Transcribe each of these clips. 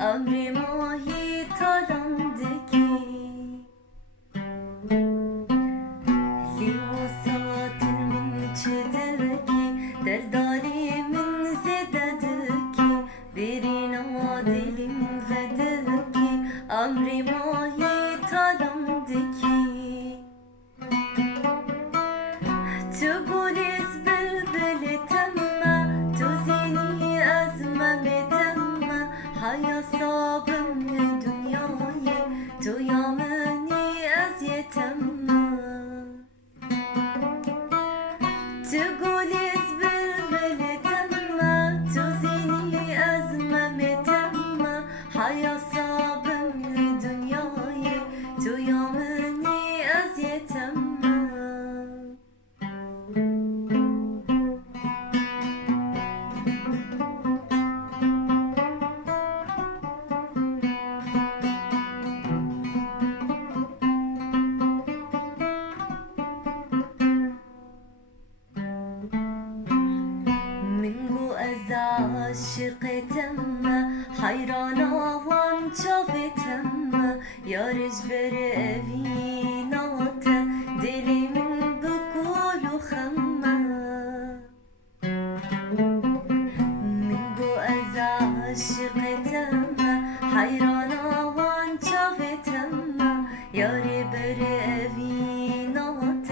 أمر ماهی تالندگی لوسات من çedeki derdalimin zededeki birina dilim vedeki amri mahi talamdeki تقوليز بلبل تمه تزيني أزمة تمه حيا صعب من دنياي تيامني أزيتمه تقوليز بلبل تمه تزيني أزمة تمه حيا صعب من دنياي تيامني أزيتمه عاشقتم حيرانة وانشفتم يا رجبر أبينات دلي من بكل خمة منجو أزا عاشقتم حيرانة وانشفتم يا رجبر أبينات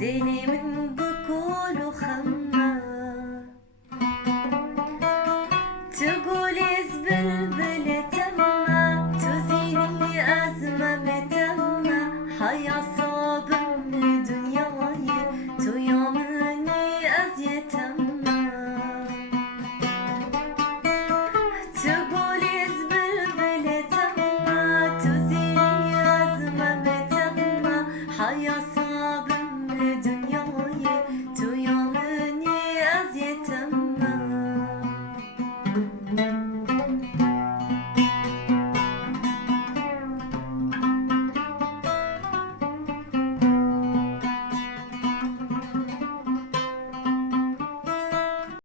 دلي من بكل خمة تقوليز بلبل تمه تزيني أزمة تمه حيا صعب من دنياي تيامني أزيتمه تقوليز بلبل تمه تزيني أزمة تمه حيا